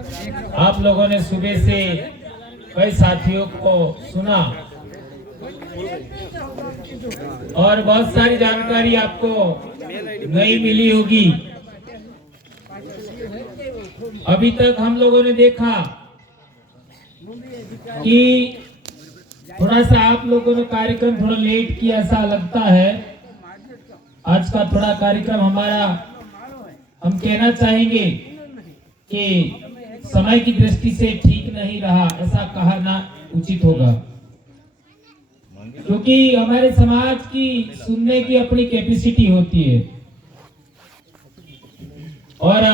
आप लोगों ने सुबह से कई साथियों को सुना और बहुत सारी जानकारी आपको नहीं मिली होगी। अभी तक हम लोगों ने देखा कि थोड़ा सा आप लोगों ने कार्यक्रम थोड़ा लेट किया ऐसा लगता है। आज का थोड़ा कार्यक्रम हमारा हम कहना चाहेंगे कि समय की दृष्टि से ठीक नहीं रहा, ऐसा कहना उचित होगा, क्योंकि हमारे समाज की सुनने की अपनी कैपेसिटी होती है। और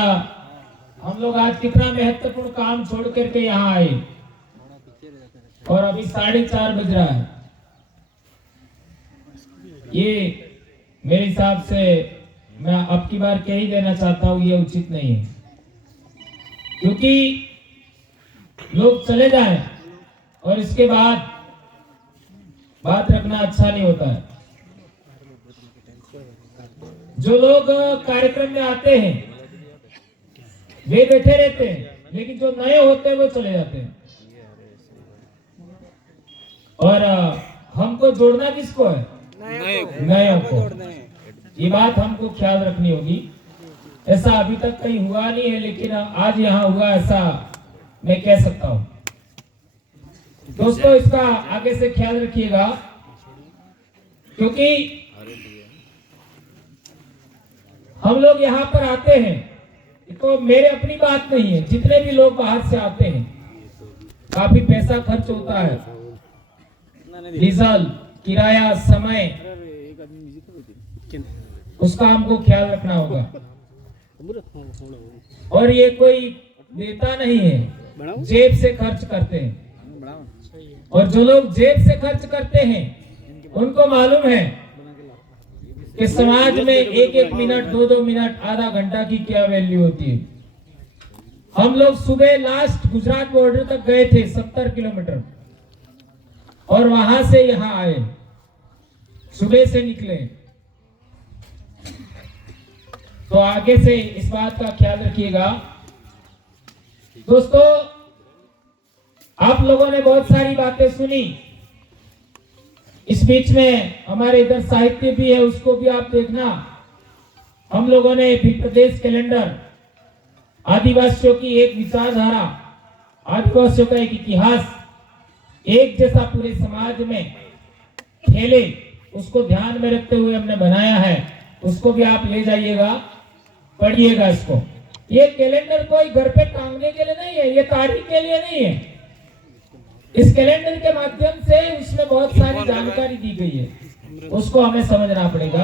हम लोग आज कितना महत्वपूर्ण काम छोड़ करके यहाँ आए और अभी 4:30 बज रहा है। ये मेरे हिसाब से मैं अब की बार कह ही देना चाहता हूँ, ये उचित नहीं है, क्योंकि लोग चले जाएं और इसके बाद बात रखना अच्छा नहीं होता है। जो लोग कार्यक्रम में आते हैं वे बैठे रहते हैं, लेकिन जो नए होते हैं वो चले जाते हैं। और हमको जोड़ना किसको है? नए को। ये बात हमको ख्याल रखनी होगी। ऐसा अभी तक कहीं हुआ नहीं है, लेकिन आज यहाँ हुआ, ऐसा मैं कह सकता हूँ। दोस्तों, इसका आगे से ख्याल रखिएगा, क्योंकि हम लोग यहाँ पर आते हैं तो मेरे अपनी बात नहीं है, जितने भी लोग बाहर से आते हैं काफी पैसा खर्च होता है, डीजल, किराया, समय, उसका हमको ख्याल रखना होगा। और ये कोई देता नहीं है, जेब से खर्च करते हैं। और जो लोग जेब से खर्च करते हैं उनको मालूम है कि समाज में 1-1 मिनट, 2-2 मिनट, आधा घंटा की क्या वैल्यू होती है। हम लोग सुबह लास्ट गुजरात बॉर्डर तक गए थे, 70 किलोमीटर, और वहां से यहाँ आए, सुबह से निकले। तो आगे से इस बात का ख्याल रखिएगा। दोस्तों, आप लोगों ने बहुत सारी बातें सुनी। इस बीच में हमारे इधर साहित्य भी है, उसको भी आप देखना। हम लोगों ने भी प्रदेश कैलेंडर, आदिवासियों की एक विचारधारा, आदिवासियों का एक इतिहास, एक जैसा पूरे समाज में फैले, उसको ध्यान में रखते हुए हमने बनाया है। उसको भी आप ले जाइएगा, पढ़िएगा इसको। ये कैलेंडर कोई घर पे टांगने के लिए नहीं है, ये तारीख के लिए नहीं है। इस कैलेंडर के माध्यम से उसमें बहुत सारी जानकारी दी गई है, उसको हमें समझना पड़ेगा।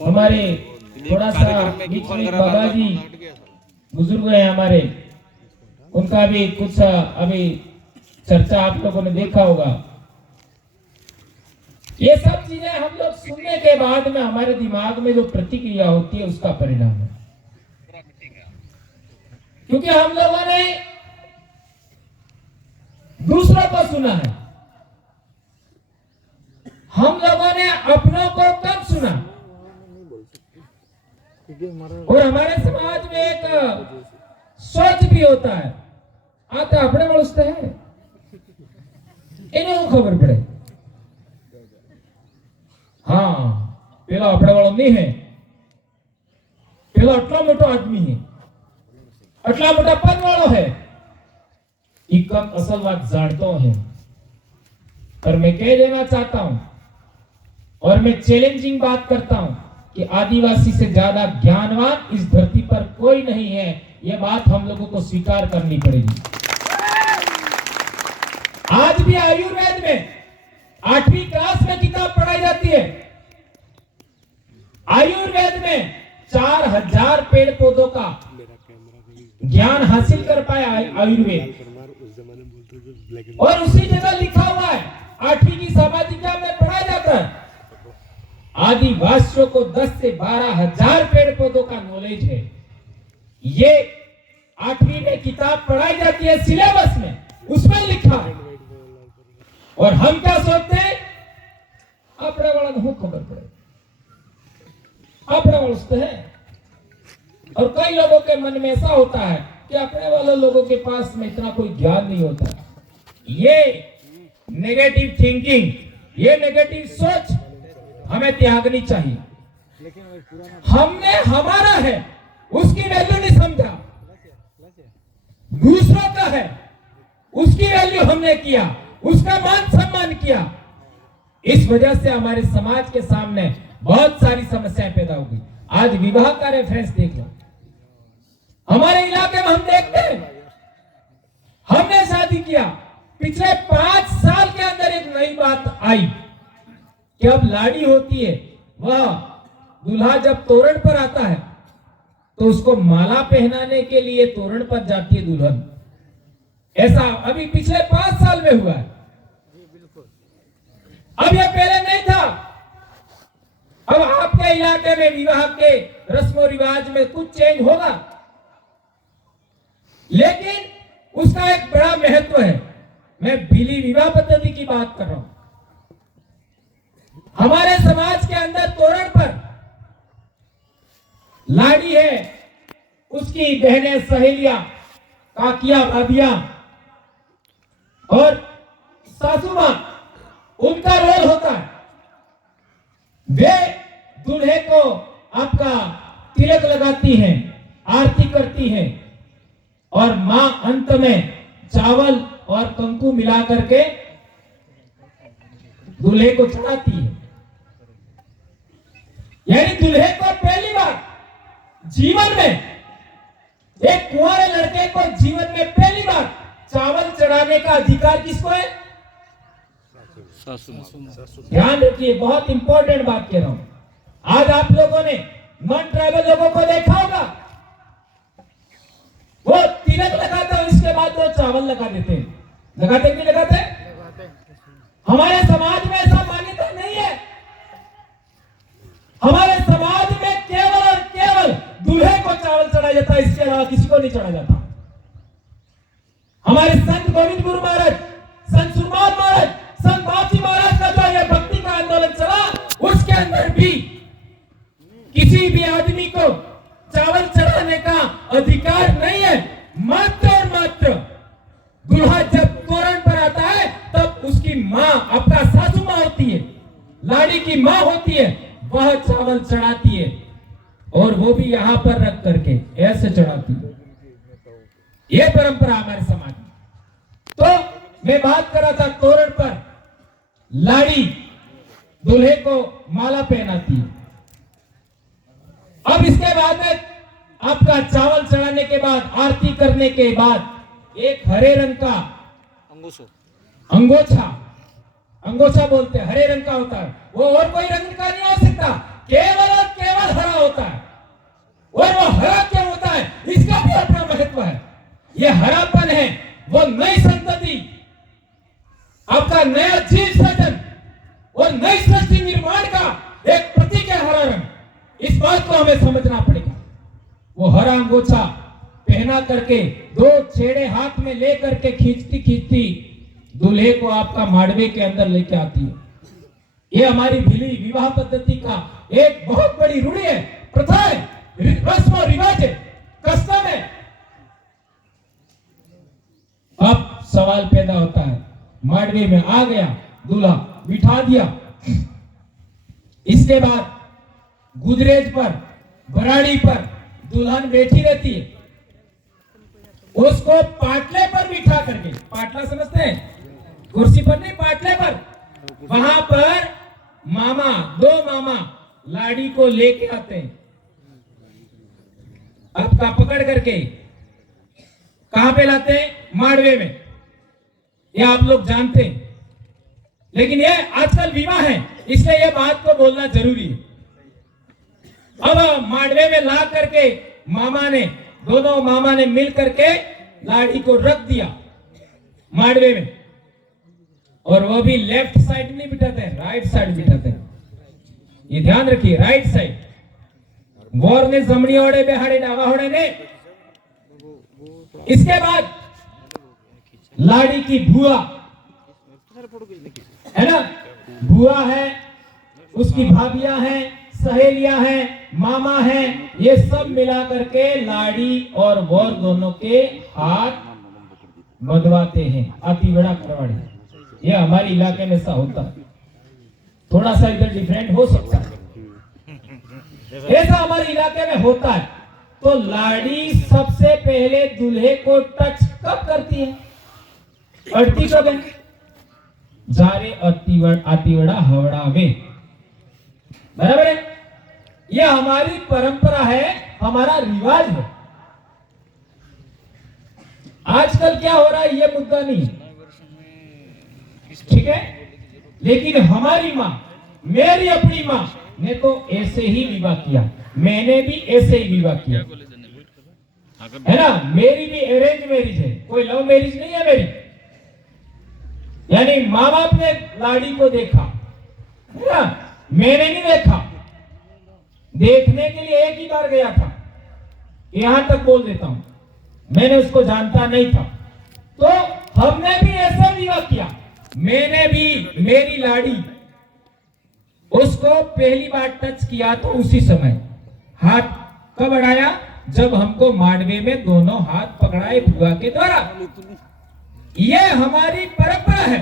हमारे थोड़ा सा बीच में बाबा जी बुजुर्ग हैं हमारे, उनका भी कुछ अभी चर्चा आप लोगों ने देखा होगा। ये सब चीजें हम लोग सुनने के बाद में हमारे दिमाग में जो प्रतिक्रिया होती है उसका परिणाम है, क्योंकि हम लोगों ने दूसरों को सुना है, हम लोगों ने अपनों को कम सुना। और हमारे समाज में एक सोच भी होता है, आता अपने मनुष्य है, इन्हें खबर पड़े, हाँ पेला अपने वालों नहीं है, पेला अटला मोटा आदमी है, अटला मोटा पद वालों है, इकम असल बात जानता है। पर मैं कह देना चाहता हूं और मैं चैलेंजिंग बात करता हूं कि आदिवासी से ज्यादा ज्ञानवान इस धरती पर कोई नहीं है। यह बात हम लोगों को स्वीकार करनी पड़ेगी। आज भी आयुर्वेद में 8वीं क्लास में किताब पढ़ाई जाती है। आयुर्वेद में 4000 पेड़ पौधों का ज्ञान हासिल कर पाया आयुर्वेद, और उसी जगह लिखा हुआ है 8वीं की सामाजिका में पढ़ा जाता है आदिवासियों को 10 से 12,000 पेड़ पौधों का नॉलेज है। ये 8वीं में किताब पढ़ाई जाती है सिलेबस में, उसमें लिखा है। और हम क्या सोचते हैं, अपने वाला को खबर पड़े, अपने वाला है। और कई लोगों के मन में ऐसा होता है कि अपने वाले लोगों के पास में इतना कोई ज्ञान नहीं होता। ये नेगेटिव थिंकिंग, ये नेगेटिव सोच हमें त्यागनी चाहिए। हमने हमारा है उसकी वैल्यू नहीं समझा, दूसरों का है उसकी वैल्यू हमने किया, उसका मान सम्मान किया। इस वजह से हमारे समाज के सामने बहुत सारी समस्याएं पैदा हो गई। आज विवाह का रेफरेंस देख लो, हमारे इलाके में हम देखते हैं, हमने शादी किया, पिछले 5 साल के अंदर एक नई बात आई कि अब लाड़ी होती है, वह दूल्हा जब तोरण पर आता है तो उसको माला पहनाने के लिए तोरण पर जाती है दुल्हन। ऐसा अभी पिछले 5 साल में हुआ है। अब यह पहले नहीं था। अब आपके इलाके में विवाह के रस्मों रिवाज में कुछ चेंज होगा, लेकिन उसका एक बड़ा महत्व है। मैं बिली विवाह पद्धति की बात कर रहा हूं। हमारे समाज के अंदर तोरण पर लाड़ी है, उसकी बहनें, सहेलियां, काकियां, भाभियां और सासू मां, उनका रोल होता है। वे दूल्हे को आपका तिलक लगाती हैं, आरती करती हैं और मां अंत में चावल और कंकु मिला करके दूल्हे को चढ़ाती है। यानी दूल्हे को पहली बार जीवन में, एक कुंवारे लड़के को जीवन में पहली बार चावल चढ़ाने का अधिकार किसको है? ध्यान रखिए, बहुत इंपॉर्टेंट बात कह रहा हूं। आज आप लोगों ने नॉन ट्राइबल लोगों को देखा होगा, वो तिलक लगाते हैं, इसके बाद वो चावल लगा देते हैं। लगाते नहीं लगाते? हमारे समाज में ऐसा मान्यता नहीं है। हमारे समाज में केवल और केवल दूल्हे को चावल चढ़ाया जाता है, इसके अलावा किसी को नहीं चढ़ाया जाता। हमारे संत गोविंद गुरु महाराज, संत सुरमान महाराज, संत बापजी महाराज का जो यह भक्ति का आंदोलन चला, उसके अंदर भी किसी भी आदमी को चावल चढ़ाने का अधिकार नहीं है। मात्र और मात्र दूल्हा जब तोरण पर आता है तब उसकी मां, आपका सासू मां होती है, लाड़ी की मां होती है, वह चावल चढ़ाती है और वो भी यहां पर रख करके ऐसे चढ़ाती है। यह परंपरा हमारे समाज में। तो मैं बात कर रहा था, तोरण पर लाड़ी दूल्हे को माला पहनाती है। अब इसके बाद में आपका चावल चढ़ाने के बाद, आरती करने के बाद एक हरे रंग का अंगोछा बोलते हैं, हरे रंग का होता है। वो और कोई रंग का नहीं हो सकता, केवल और केवल हरा होता है। और वो हरा क्यों होता है, इसका भी अपना महत्व है। ये हरापन है वो नई संतति, आपका नया जीव सृजन और नई सृष्टि निर्माण का एक प्रतीक है हरा रंग। इस बात को हमें समझना पड़ेगा। वो हरा अंगोछा पहना करके, 2 छेड़े हाथ में लेकर के खींचती खींचती दूल्हे को आपका माड़वे के अंदर लेके आती है। ये हमारी भिली विवाह पद्धति का एक बहुत बड़ी रूढ़ी है, प्रथा है, रस्म और रिवाज है, कस्टम है। अब सवाल पैदा होता है, माड़वे में आ गया दूल्हा, बिठा दिया, इसके बाद गुदरेज पर, बराड़ी पर दुल्हन बैठी रहती है, उसको पाटले पर बिठा करके, पाटला समझते हैं, कुर्सी पर नहीं, पाटले पर, वहां पर मामा, 2 मामा लाड़ी को लेके आते हैं, आपका पकड़ करके। कहां पे लाते हैं? माड़वे में। ये आप लोग जानते हैं, लेकिन ये आजकल विवाह है, इसलिए ये बात को बोलना जरूरी है। अब माड़वे में ला करके दोनों मामा ने मिल करके लाड़ी को रख दिया माड़वे में, और वो भी लेफ्ट साइड नहीं बिठाते हैं, राइट साइड बिठाते हैं। ये ध्यान रखिए, राइट साइड। वोर ने जमनी ओढ़े बेहाड़े डावा ओढ़े ने। इसके बाद लाड़ी की बुआ है ना, बुआ है, उसकी भाभियां हैं, सहेलियां हैं, मामा हैं, ये सब मिला करके लाड़ी और वर दोनों के हाथ मधवाते हैं, आतीवड़ा करवाड़ी। ये हमारे इलाके में ऐसा होता है, थोड़ा सा इधर डिफरेंट हो सकता है, ऐसा हमारे इलाके में होता है। तो लाड़ी सबसे पहले दूल्हे को टच कब करती है? अड़ती कब है? जारे आतीवड़ा हवड़ावे, बराबर है। ये हमारी परंपरा है, हमारा रिवाज है। आजकल क्या हो रहा है ये मुद्दा नहीं, ठीक है, लेकिन हमारी माँ, मेरी अपनी माँ ने तो ऐसे ही विवाह किया, मैंने भी ऐसे ही विवाह किया, है ना। मेरी भी अरेंज मैरिज है, कोई लव मैरिज नहीं है मेरी। यानी माँ बाप ने लाड़ी को देखा, है ना, मैंने नहीं देखा। देखने के लिए एक ही बार गया था, यहां तक बोल देता हूं, मैंने उसको जानता नहीं था। तो हमने भी ऐसा विवाह किया, मैंने भी, मेरी लाड़ी, उसको पहली बार टच किया तो उसी समय हाथ कब बढ़ाया? जब हमको मांडवे में दोनों हाथ पकड़ाए बुआ के द्वारा। ये हमारी परंपरा है।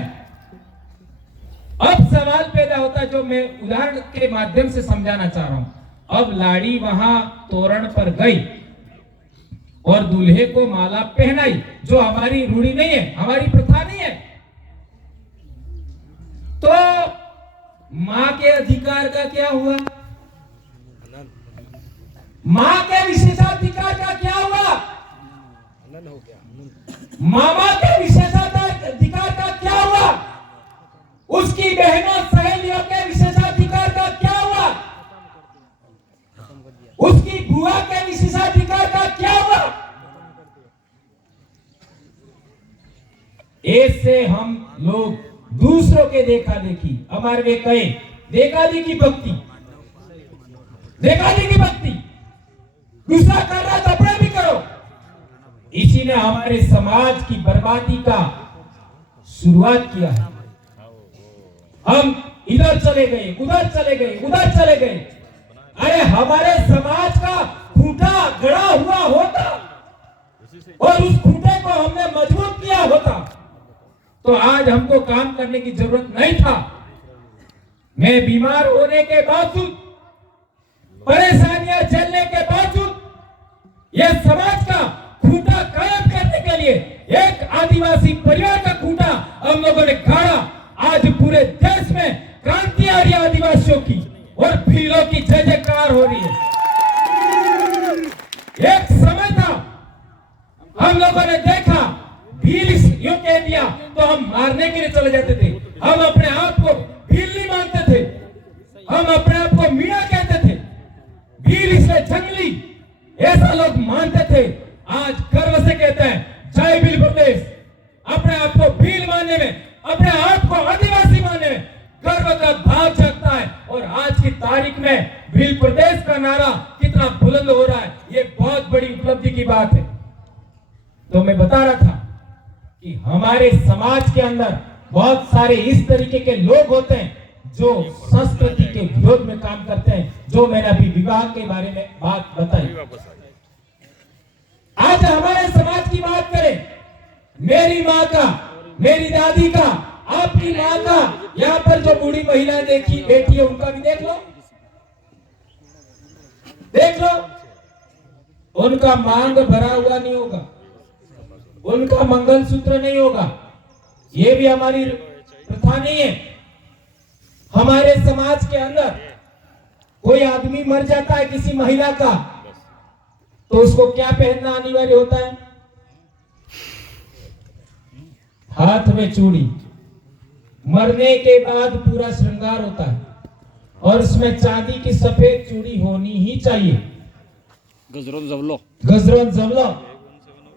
अब सवाल पैदा होता है, जो मैं उदाहरण के माध्यम से समझाना चाह रहा हूं। अब लाड़ी वहां तोरण पर गई और दूल्हे को माला पहनाई, जो हमारी रूढ़ी नहीं है, हमारी प्रथा नहीं है। तो मां के अधिकार का क्या हुआ? मां के विशेषाधिकार का क्या हुआ? मामा के विशेषाधिकार का क्या हुआ? उसकी बहनों सहेलियों के विशेषाधिकार का क्या हुआ? उसकी बुआ के विशेषाधिकार का क्या हुआ? ऐसे हम लोग दूसरों के देखा देखी, हमारे वे कहे देखा देखी भक्ति, देखा देखी भक्ति, दूसरा कर रहा तो अपना भी करो। इसी ने हमारे समाज की बर्बादी का शुरुआत किया है। हम इधर चले गए, उधर चले गए, उधर चले गए। अरे हमारे समाज का खूंटा गड़ा हुआ होता और उस खूंटे को हमने मजबूत किया होता तो आज हमको काम करने की जरूरत नहीं था। मैं बीमार होने के बावजूद, परेशानियां झेलने के बावजूद, यह समाज का खूंटा कायम करने के लिए एक आदिवासी परिवार का खूंटा हम लोगों ने गाड़ा। आज पूरे देश में क्रांति आ रही है आदिवासियों की और भीलों की जय जयकार हो रही है। एक समय था हम लोगों ने देखा भील यूं कह दिया तो हम मारने के लिए चले जाते थे। हम अपने आप को भील नहीं मानते थे, हम अपने आप को मीणा कहते थे। भील इसलिए जंगली ऐसा लोग मानते थे। आज गर्व से कहते हैं जय भील प्रदेश। अपने आप को भील मानने में, अपने आप को आदिवासी मानने में गर्व का भाव जगता है। और आज की तारीख में भील प्रदेश का नारा कितना बुलंद हो रहा है, ये बहुत बड़ी उपलब्धि की बात है। तो मैं बता रहा था कि हमारे समाज के अंदर बहुत सारे इस तरीके के लोग होते हैं जो संस्कृति के विरोध में काम करते हैं, जो मैंने अभी विवाह के बारे में बात बताई। आज हमारे समाज की बात करें, मेरी माँ का, मेरी दादी का, आपकी माँ का, यहाँ पर जो बूढ़ी महिलाएं देखी बैठी है उनका भी देख लो, देख लो। उनका मांग भरा हुआ नहीं होगा, उनका मंगलसूत्र नहीं होगा। ये भी हमारी प्रथा नहीं है। हमारे समाज के अंदर कोई आदमी मर जाता है किसी महिला का तो उसको क्या पहनना अनिवार्य होता है? हाथ में चूड़ी। मरने के बाद पूरा श्रृंगार होता है और उसमें चांदी की सफेद चूड़ी होनी ही चाहिए। गजरों जवलो, गजरों जवलो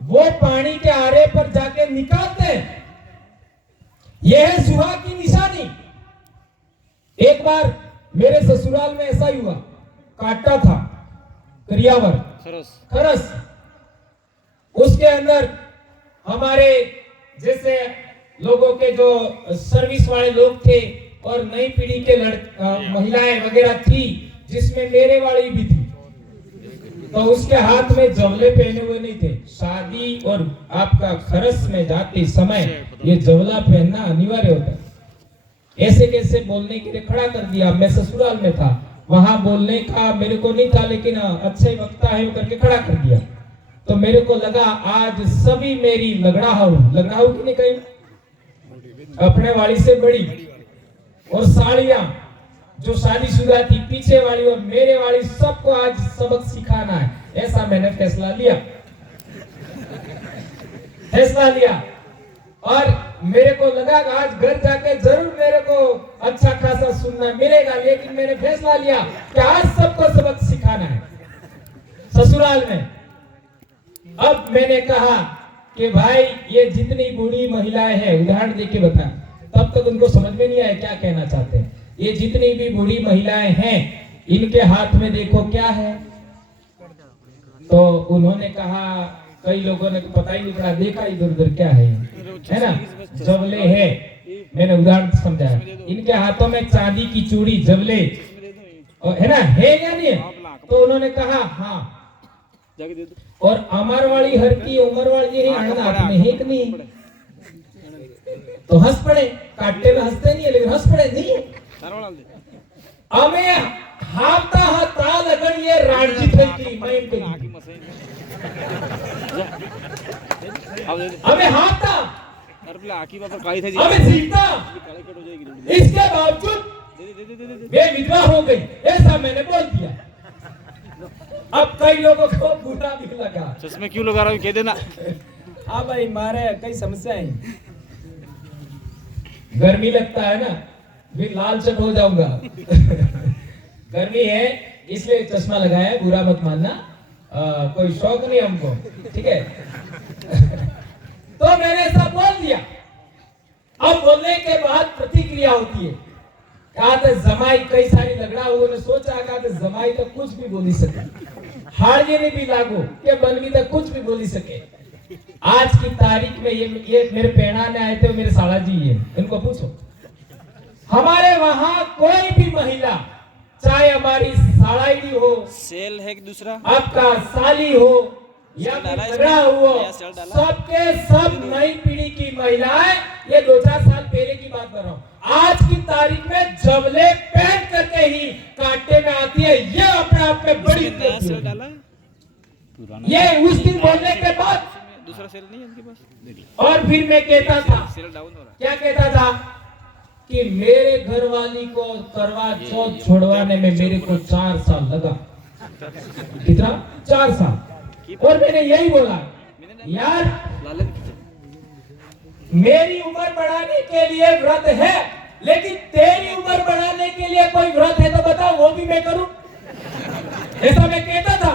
वो पानी के आरे पर जाके निकालते हैं। यह है सुहाग की निशानी। एक बार मेरे ससुराल में ऐसा ही हुआ, काटा था करियावर खरस, उसके अंदर हमारे जैसे लोगों के जो सर्विस वाले लोग थे और नई पीढ़ी के महिलाएं वगैरह थी, जिसमें मेरे वाली भी थी, तो उसके हाथ में जवले पहने हुए नहीं थे। शादी और आपका खरस में जाते समय ये जवला पहनना अनिवार्य होता है। ऐसे कैसे बोलने के लिए खड़ा कर दिया। मैं ससुराल में था, वहां बोलने का मेरे को नहीं था, लेकिन अच्छे वक्ता है करके खड़ा कर दिया। तो मेरे को लगा आज सभी मेरी लगड़ाहू की नहीं कही, अपने वाली से बड़ी, और साड़ियां जो शादीशुदा थी पीछे वाली और मेरे वाली, सबको आज सबक सिखाना है। ऐसा मैंने फैसला लिया और मेरे को लगा कि आज घर जाके जरूर मेरे को अच्छा खासा सुनना मिलेगा, लेकिन मैंने फैसला लिया कि आज सबको सबक सिखाना है ससुराल में। अब मैंने कहा कि भाई ये जितनी बूढ़ी महिलाएं हैं, उदाहरण देके बता, तब तक उनको समझ में नहीं आया क्या कहना चाहते हैं। ये जितनी भी बूढ़ी महिलाएं हैं, इनके हाथ में देखो क्या है। तो उन्होंने कहा, कई लोगों ने पता ही नहीं पड़ा, देखा इधर उधर क्या है ना, जवले है। मैंने उदाहरण समझाया। इनके हाथों में चांदी की चूड़ी जवले है ना, है या नहीं है? तो उन्होंने कहा हाँ। और अमर वाली हर की उम्र वाली यही हाथ में है कि नहीं? तो हंस पड़े। काटते में हंसते नहीं है, लेकिन हंस पड़े नहीं है। हमें हाथा हाथा लगन ये राणजी थी मैं पे हमें हाथा हमें जीता, इसके बावजूद वे विधवा हो गई, ऐसा मैंने बोल दिया। अब कई लोगों को बुरा भी लगा। चश्मे क्यों लगा रहा हूँ कह देना। हाँ भाई, मारे कई समस्याएं, गर्मी लगता है ना, भी लाल चट हो जाऊंगा। गर्मी है इसलिए चश्मा लगाया है, बुरा मत मानना, कोई शौक नहीं हमको, ठीक है। तो मैंने ऐसा बोल दिया। अब बोलने के बाद प्रतिक्रिया होती है। कहा था जमाई, कई सारी लगड़ा हुए ने सोचा, कहा था जमाई तो कुछ भी बोली सके, हारजे ने भी लागू के बनवी तो कुछ भी बोली सके। आज की तारीख में ये मेरे पहनाने आए थे, मेरे साला जी है, इनको पूछो। हमारे वहां कोई भी महिला, चाहे हमारी साड़ी हो, सेल है कि दूसरा आपका साली हो या झगड़ा हो, सबके सब नई पीढ़ी की महिलाएं, ये 2-4 साल पहले की बात कर रहा हूँ, आज की तारीख में जवले पहन करके ही कांटे में आती है। ये अपने आप में बड़ी डाला। ये उस दिन बोलने के बाद दूसरा सेल नहीं है उनके पास। और फिर मैं कहता था, सेल डाउन हो रहा है। क्या कहता था कि मेरे घरवाली को करवा चौथ छोड़वाने में मेरे को 4 साल लगा। कितना? 4 साल। और मैंने यही बोला, यार मेरी उम्र बढ़ाने के लिए व्रत है, लेकिन तेरी उम्र बढ़ाने के लिए कोई व्रत है तो बताओ, वो भी मैं करूं। ऐसा मैं कहता था।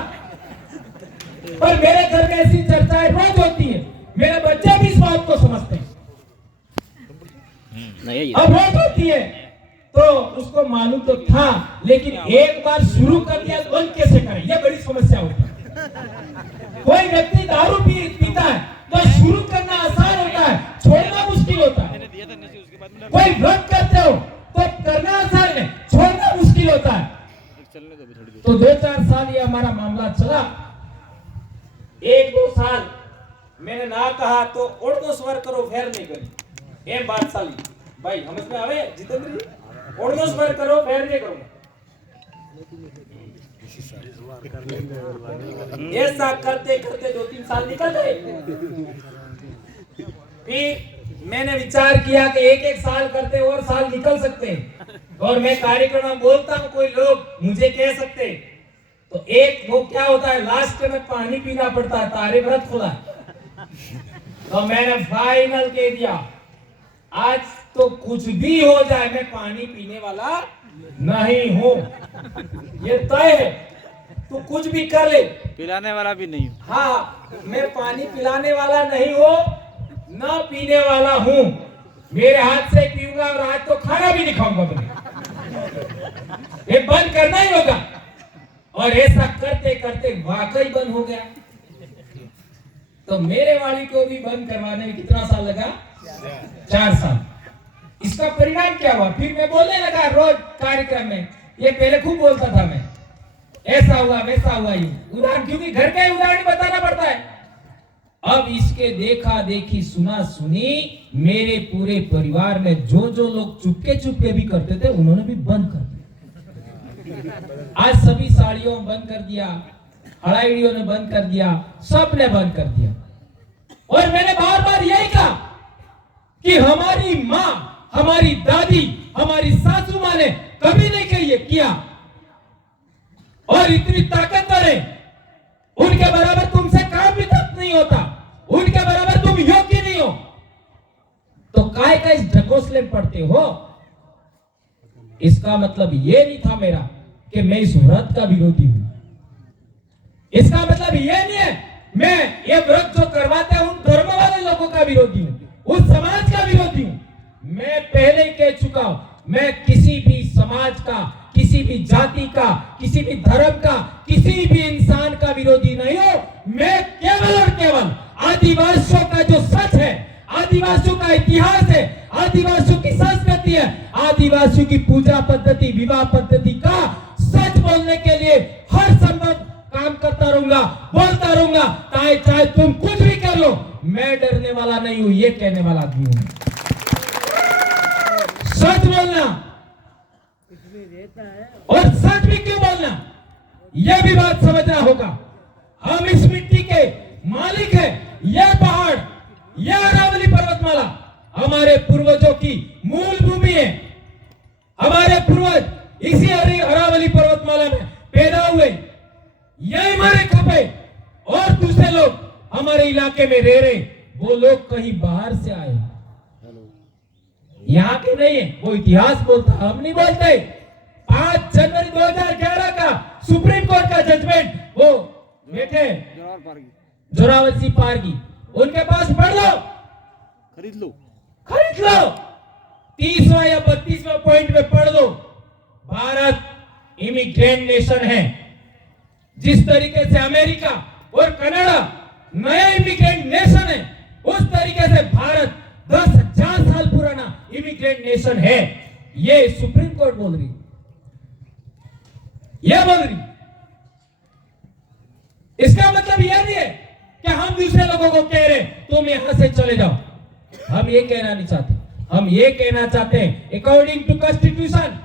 पर मेरे घर में ऐसी चर्चाएं रोज होती है, मेरे बच्चे भी इस बात को समझते हैं। अब रोज होती है तो उसको मालूम तो था, लेकिन एक बार शुरू कर दिया तो बंद कैसे करें, यह बड़ी समस्या होती है। कोई व्यक्ति दारू पीता है तो शुरू करना आसान होता है, छोड़ना मुश्किल होता है। कोई व्रत करते हो तो करना आसान है, छोड़ना मुश्किल होता है। तो 2-4 साल ये हमारा मामला चला। 1-2 साल मैंने ना कहा तो ओढ़ो स्वर करो, फेर नहीं करी। ये बात साली भाई समझ में आवे जितेंद्र जी, ओढ़ो स्वर करो, फेर नहीं करो। ऐसा करते करते 2-3 साल निकल गए। फिर मैंने विचार किया कि 1-1 साल करते और साल निकल सकते हैं, और मैं कार्यक्रम में बोलता हूँ, कोई लोग मुझे कह सकते, तो एक वो क्या होता है, लास्ट में पानी पीना पड़ता है, तारे व्रत खुला। तो मैंने फाइनल कह दिया, आज तो कुछ भी हो जाए मैं पानी पीने वाला नहीं हूँ, ये तय है। तू कुछ भी कर ले, पिलाने वाला भी नहीं हूँ। हाँ, मैं पानी पिलाने वाला नहीं हूँ, ना पीने वाला हूँ। मेरे हाथ से पीऊंगा और आज तो खाना भी नहीं खाऊंगा मैं। ये बंद करना ही होगा। और ऐसा करते करते वाकई बंद हो गया। तो मेरे वाली को भी बंद करवाने में कितना साल लगा? 4 साल। इसका परिणाम क्या हुआ? फिर मैं बोलने लगा रोज कार्यक्रम में, ये पहले खूब बोलता था मैं, ऐसा हुआ वैसा हुआ, ये उदाहरण, क्योंकि घर का ही उदाहरण बताना पड़ता है। अब इसके देखा देखी सुना सुनी मेरे पूरे परिवार में जो जो लोग चुपके भी करते थे उन्होंने भी बंद कर दिया। आज सभी साड़ियों बंद कर दिया, हड़ाइयों ने बंद कर दिया, सबने बंद कर दिया। और मैंने बार बार यही कहा कि हमारी माँ, हमारी दादी, हमारी सासू माँ ने कभी नहीं किया, और इतनी ताकतवर है, उनके बराबर तुमसे काम भी तक नहीं होता, उनके बराबर तुम योग्य नहीं हो, तो काय का इस ढकोसले में पड़ते हो। इसका मतलब ये नहीं था मेरा कि मैं इस व्रत का विरोधी हूं। इसका मतलब ये नहीं है मैं ये व्रत जो करवाते हैं उन धर्म वाले लोगों का विरोधी हूं, उस समाज का विरोधी हूं। मैं पहले ही कह चुका हूं, मैं किसी भी समाज का, किसी भी जाति का, किसी भी धर्म का, किसी भी इंसान का विरोधी नहीं हूं। मैं केवल और केवल आदिवासियों का जो सच है, आदिवासियों का इतिहास है, आदिवासियों की संस्कृति है, आदिवासियों की पूजा पद्धति, विवाह पद्धति का सच बोलने के लिए हर संभव काम करता रहूंगा, बोलता रहूंगा, चाहे तुम कुछ भी कर लो, मैं डरने वाला नहीं हूं, ये कहने वाला आदमी हूं। सच बोलना और सच भी क्यों बोलना, यह भी बात समझना होगा। हम इस मिट्टी के मालिक हैं, यह पहाड़, यह अरावली पर्वतमाला हमारे पूर्वजों की मूल भूमि है। हमारे पूर्वज इसी अरावली पर्वतमाला में पैदा हुए, यही हमारे खपे, और दूसरे लोग हमारे इलाके में रह रहे, वो लोग कहीं बाहर से आए, यहाँ के नहीं है। वो इतिहास बोलता, हम नहीं बोलते। 5 जनवरी 2011 का सुप्रीम कोर्ट का जजमेंट, वो बैठे जोरावर सिंह पारगी, उनके पास पढ़ लो, खरीद लो, 30वां या 32वां पॉइंट में पढ़ लो। भारत इमिग्रेंट नेशन है। जिस तरीके से अमेरिका और कनाडा नया इमिग्रेंट नेशन है, उस तरीके से भारत 10,000 साल पुराना इमिग्रेंट नेशन है। ये सुप्रीम कोर्ट बोल रही, यह बोल रही। इसका मतलब यह नहीं है कि हम दूसरे लोगों को कह रहे तुम यहां से चले जाओ। हम ये कहना नहीं चाहते, हम ये कहना चाहते हैं अकॉर्डिंग टू कॉन्स्टिट्यूशन,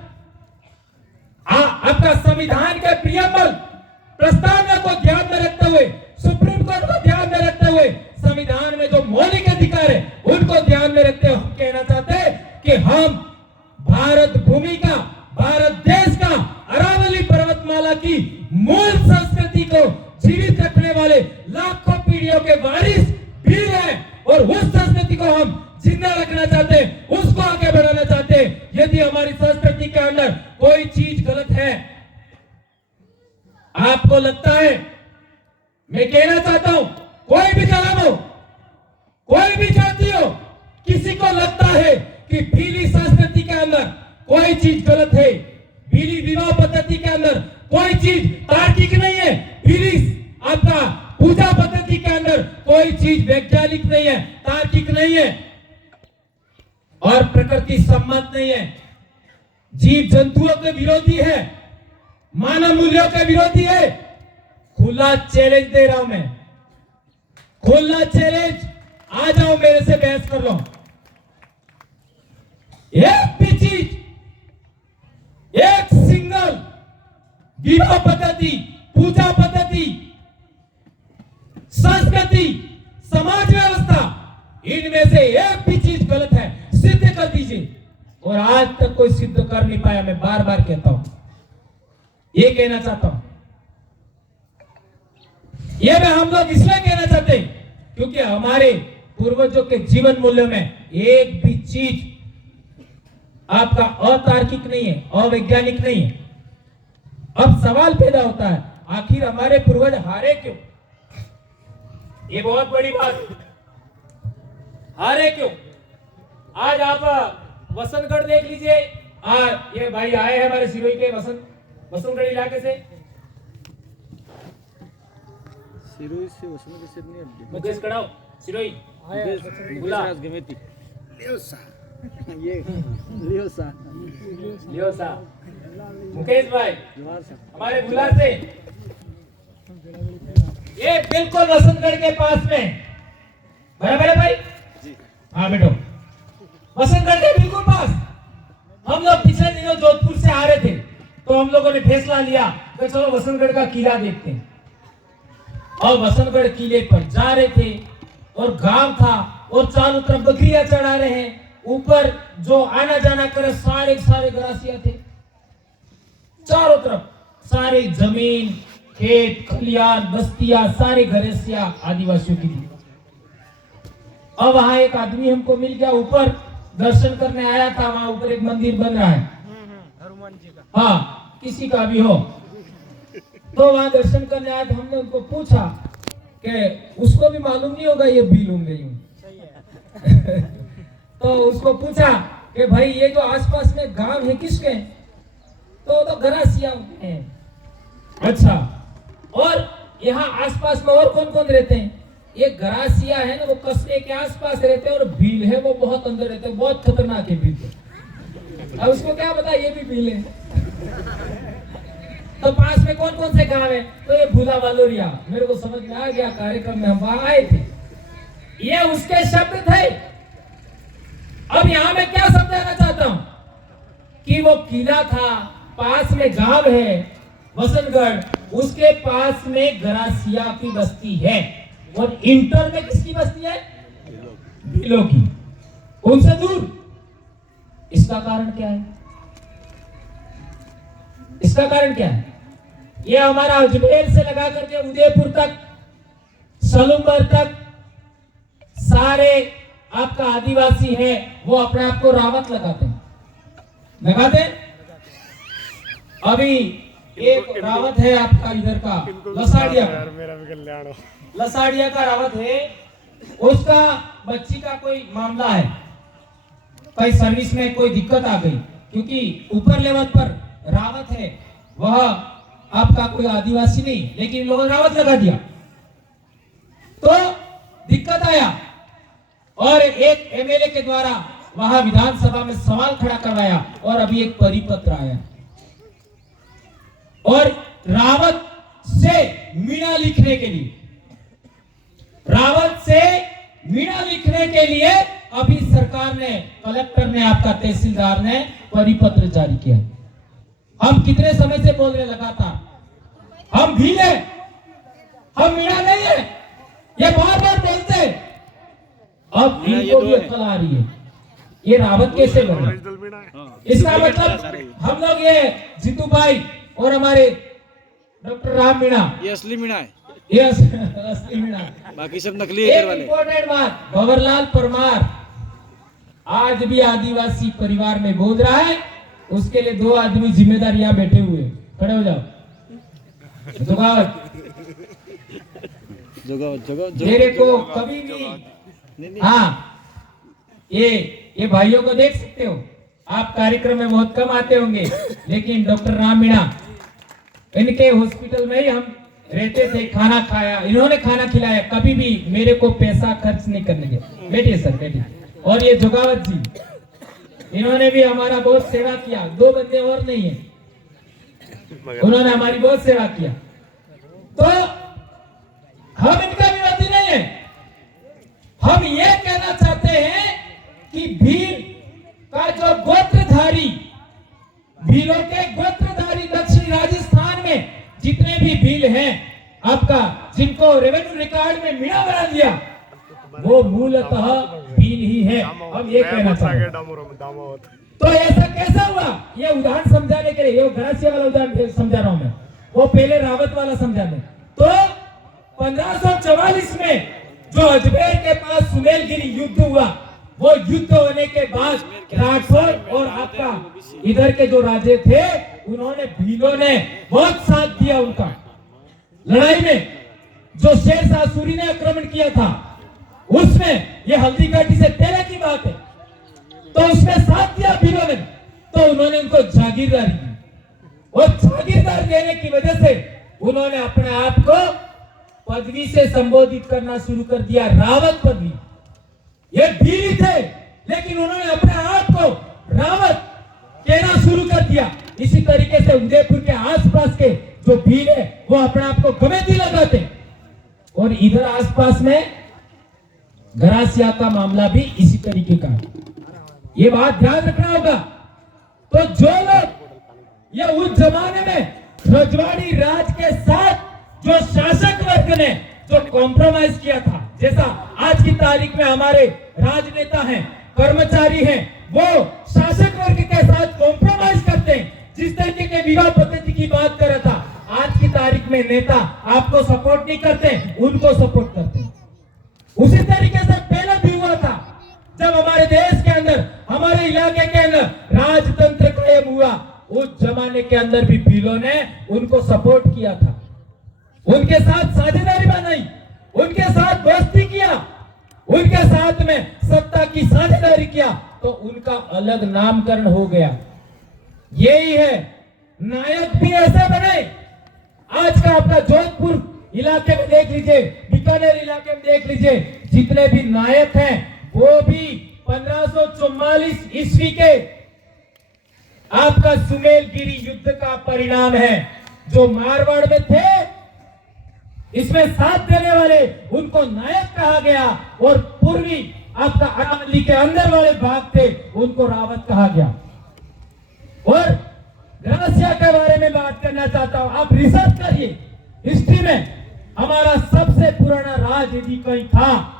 आपका संविधान के प्रियम्बल प्रस्तावना को ध्यान में रखते हुए, सुप्रीम कोर्ट को ध्यान में रखते हुए, संविधान में जो मौलिक अधिकार है उनको ध्यान में रखते हुए हम कहना चाहते हैं कि हम भारत भूमि का, भारत देश का, अरावली पर्वतमाला की मूल संस्कृति को जीवित रखने वाले लाखों पीढ़ियों के वारिस वीर हैं, और उस संस्कृति को हम जिंदा रखना चाहते हैं, उसको आगे बढ़ाना चाहते हैं। यदि हमारी संस्कृति के अंदर कोई चीज गलत है, आपको लगता है, मैं कहना चाहता हूं, कोई भी धर्म हो, कोई भी जाति हो, किसी को लगता है कि भीली संस्कृति के अंदर कोई चीज गलत है, भीली विवाह पद्धति के अंदर कोई चीज तार्किक नहीं है, भीली आपका पूजा पद्धति के अंदर कोई चीज वैज्ञानिक नहीं है, तार्किक नहीं है, और प्रकृति सम्मत नहीं है, जीव जंतुओं के विरोधी है, मानव मूल्यों के विरोधी है। खुला चैलेंज दे रहा हूं मैं, खुला चैलेंज, आ जाओ मेरे से बहस कर लो। एक भी चीज, एक सिंगल विवाह पद्धति, पूजा पद्धति, संस्कृति, समाज व्यवस्था, इनमें से एक भी चीज गलत है, सिद्ध कर दीजिए। और आज तक कोई सिद्ध कर नहीं पाया। मैं बार बार कहता हूं, ये कहना चाहता हूं, ये मैं हम लोग इसलिए कहना चाहते हैं क्योंकि हमारे पूर्वजों के जीवन मूल्यों में एक भी चीज आपका अतार्किक नहीं है, अवैज्ञानिक नहीं है। अब सवाल पैदा होता है, आखिर हमारे पूर्वज हारे क्यों? ये बहुत बड़ी बात, हारे क्यों? आज आप वसंतगढ़ देख लीजिए, ये भाई आए हैं हमारे सिरोही के वसंतगढ़ इलाके से, सिरोही से वसंतगढ़ से नहीं, मुकेश कड़ाव सिरोही, गुलाब गमेती, ये लियो सा लियो सा मुकेश भाई जवाहर सा हमारे बुला से ये बिल्कुल वसंतगढ़ के पास में बराबर है भाई जी हाँ बेटो वसंतगढ़ के बिल्कुल पास हम लोग पिछले दिनों जोधपुर से आ रहे थे तो हम लोगों ने फैसला लिया कि चलो वसंतगढ़ का किला देखते हैं और वसंतगढ़ किले पर जा रहे थे और गांव था और चारों तरफ बकरियां चढ़ा रहे हैं ऊपर जो आना जाना करे सारे सारे गरासिया थे चारों तरफ सारी जमीन खेत खलियान बस्तियां सारे गरासिया आदिवासियों की थी। अब वहां एक आदमी हमको मिल गया ऊपर दर्शन करने आया था वहां ऊपर एक मंदिर बन रहा है हनुमान जी का हाँ किसी का भी हो तो वहां दर्शन करने आया तो हमने उनको पूछा कि उसको भी मालूम नहीं होगा ये भील होंगे यूं सही है तो उसको पूछा कि भाई ये जो आसपास में गांव है किसके तो गरासिया हैं। अच्छा और यहाँ आसपास में और कौन कौन रहते हैं ये गरासिया है ना वो कस्बे के आसपास रहते हैं और भील है वो बहुत अंदर रहते हैं बहुत खतरनाक है भील तो अब उसको क्या पता ये भी भील है तो पास में कौन कौन से गांव है तो ये भूला वालोरिया मेरे को समझ में आ गया कार्यक्रम में हम वहां आए थे ये उसके शब्द थे। अब यहां मैं क्या समझाना चाहता हूं कि वो किला था पास में गांव है वसंतगढ़ उसके पास में गरासिया की बस्ती है और इंटर में किसकी बस्ती है भीलों की उनसे दूर। इसका कारण क्या है इसका कारण क्या है ये हमारा अजमेर से लगा करके उदयपुर तक सलूमबर तक सारे आपका आदिवासी है वो अपने आप को रावत लगाते हैं अभी एक रावत है आपका इधर का लसाड़िया लसाड़िया का रावत है उसका बच्ची का कोई मामला है कई सर्विस में कोई दिक्कत आ गई क्योंकि ऊपर लेवल पर रावत है वह आपका कोई आदिवासी नहीं लेकिन लोगों ने रावत लगा दिया तो दिक्कत आया और एक एमएलए के द्वारा वहां विधानसभा में सवाल खड़ा करवाया और अभी एक परिपत्र आया और रावत से मीणा लिखने के लिए अभी सरकार ने कलेक्टर ने आपका तहसीलदार ने परिपत्र जारी किया। हम कितने समय से बोल रहे लगातार हम भील है हम मीणा नहीं है ये बार बार बोलते अब इनको भी अक्ल आ रही है ये रावत कैसे बने इसका मतलब हम लोग ये जीतू भाई और हमारे डॉक्टर राम मीणा ये असली मीणा है ये असली मीणा बाकी सब नकली है एक इंपॉर्टेंट बात भंवरलाल परमार आज भी आदिवासी परिवार में बोल रहा है उसके लिए दो आदमी जिम्मेदार यहाँ बैठे हुए खड़े हो जाओ जगह मेरे को कभी भी हाँ ये भाइयों को देख सकते हो आप कार्यक्रम में बहुत कम आते होंगे लेकिन डॉक्टर राम मीणा इनके हॉस्पिटल में ही हम रहते थे खाना खाया इन्होंने खाना खिलाया कभी भी मेरे को पैसा खर्च नहीं करने दिया बैठिए सर बैठिए और ये जोगावत जी इन्होंने भी हमारा बहुत सेवा किया दो बंदे और नहीं है उन्होंने हमारी बहुत सेवा किया तो हम इनका विरोधी नहीं है हम ये कहना चाहते हैं कि भील का जो गोत्रधारी भीलों के गोत्रधारी दक्षिणी राजस्थान में जितने भी भील हैं आपका जिनको रेवेन्यू रिकॉर्ड में मीणा बना दिया वो मूलतः भील ही है। हम ये कहना चाहते हैं तो ऐसा कैसा हुआ ये उदाहरण समझाने के लिए ये गरासिया वाला उदाहरण समझा रहा हूं मैं वो पहले रावत वाला समझाने तो 1544 में जो अजमेर के पास सुमेलगिरी युद्ध हुआ वो युद्ध होने के बाद राठौर और आपका इधर के जो राजे थे उन्होंने भीलों ने बहुत साथ दिया उनका लड़ाई में जो शेरशाह सूरी ने आक्रमण किया था उसमें ये हल्दी घाटी से पहले की बात है तो उसमें साथ दिया भीलों ने तो उन्होंने उनको जागीरदारी दी और जागीरदार देने की वजह से उन्होंने अपने आप को पदवी से संबोधित करना शुरू कर दिया रावत पदवी ये भील थे लेकिन उन्होंने अपने आप को रावत कहना शुरू कर दिया। इसी तरीके से उदयपुर के आसपास के जो भील है वो अपने आप को गमेती लगाते, और इधर आसपास में गरासिया का मामला भी इसी तरीके का है। ये बात ध्यान रखना होगा। तो जो लोग ये उस जमाने में रजवाड़ी राज के साथ जो शासक वर्ग ने जो कॉम्प्रोमाइज किया था, जैसा आज की तारीख में हमारे राजनेता हैं, कर्मचारी हैं, वो शासक वर्ग के साथ कॉम्प्रोमाइज करते हैं। जिस तरीके के विवाह पद्धति की बात कर रहा था, आज की तारीख में नेता आपको सपोर्ट नहीं करते, उनको सपोर्ट करते हैं। उसी तरीके से पहले भी हुआ था, जब हमारे देश के अंदर, हमारे इलाके के अंदर राजतंत्र कायम हुआ, उस जमाने के अंदर भी भीलों ने उनको सपोर्ट किया था, उनके साथ साझेदारी बनाई, उनके साथ दोस्ती किया, उनके साथ में सत्ता की साझेदारी किया, तो उनका अलग नामकरण हो गया। यही है, नायक भी ऐसे बने। आज का आपका जोधपुर इलाके में देख लीजिए, बीकानेर इलाके में देख लीजिए, जितने भी नायक हैं वो भी 1544 ईस्वी के आपका सुमेलगिरी युद्ध का परिणाम है। जो मारवाड़ में थे, इसमें साथ देने वाले उनको नायक कहा गया, और पूर्वी आपका अरावली के अंदर वाले भाग थे, उनको रावत कहा गया। और गरासिया के बारे में बात करना चाहता हूं। आप रिसर्च करिए, हिस्ट्री में हमारा सबसे पुराना राज यदि कहीं था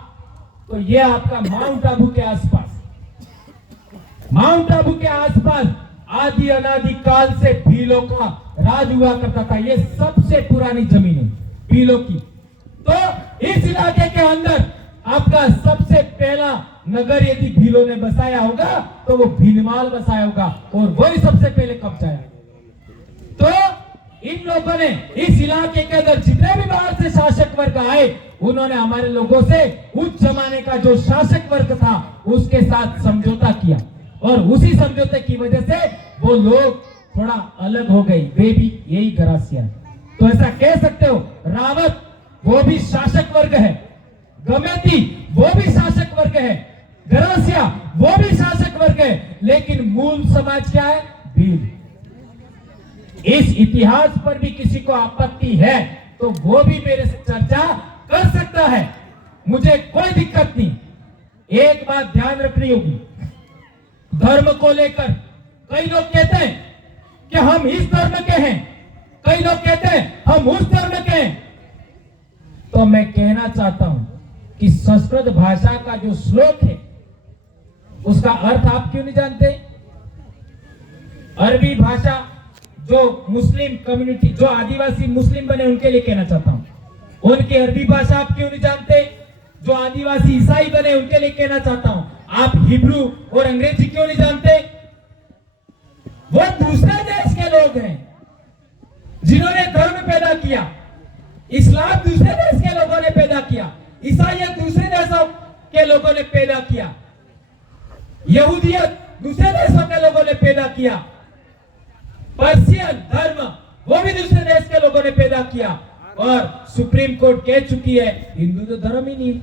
तो ये आपका माउंट आबू के आसपास, माउंट आबू के आसपास आदि अनादि काल से भीलों का राज हुआ करता था। ये सबसे पुरानी जमीन है भीलों की। तो इस इलाके के अंदर आपका सबसे पहला नगर यदि भीलों ने बसाया होगा तो वो भीलमाल बसाया होगा, और वही सबसे पहले कब्जाया। तो इन लोगों ने इस इलाके के अंदर जितने भी बाहर से शासक वर्ग आए, उन्होंने हमारे लोगों से उस जमाने का जो शासक वर्ग था उसके साथ समझौता किया, और उसी समझौते की वजह से वो लोग थोड़ा अलग हो गए। वे भी यही गरासिया। तो ऐसा कह सकते हो, रावत वो भी शासक वर्ग है, गमेती वो भी शासक वर्ग है, गरासिया वो भी शासक वर्ग है, लेकिन मूल समाज क्या है? भील। इस इतिहास पर भी किसी को आपत्ति है तो वो भी मेरे से चर्चा कर सकता है, मुझे कोई दिक्कत नहीं। एक बात ध्यान रखनी होगी, धर्म को लेकर कई लोग कहते हैं कि हम इस धर्म के हैं, कई लोग कहते हैं हम उस धर्म के हैं। तो मैं कहना चाहता हूं कि संस्कृत भाषा का जो श्लोक है उसका अर्थ आप क्यों नहीं जानते? अरबी भाषा जो मुस्लिम कम्युनिटी, जो आदिवासी मुस्लिम बने उनके लिए कहना चाहता हूं, उनकी अरबी भाषा आप क्यों नहीं जानते? जो आदिवासी ईसाई बने उनके लिए कहना चाहता हूं, आप हिब्रू और अंग्रेजी क्यों नहीं जानते? वो दूसरे देश के लोग हैं जिन्होंने धर्म पैदा किया। इस्लाम दूसरे देश के लोगों ने पैदा किया, ईसाईयत दूसरे देशों के लोगों ने पैदा किया, यहूदियत दूसरे देशों के लोगों ने पैदा किया, पर्शियन धर्म वो भी दूसरे देश के लोगों ने पैदा किया। और सुप्रीम कोर्ट कह चुकी है हिंदू तो धर्म ही नहीं है।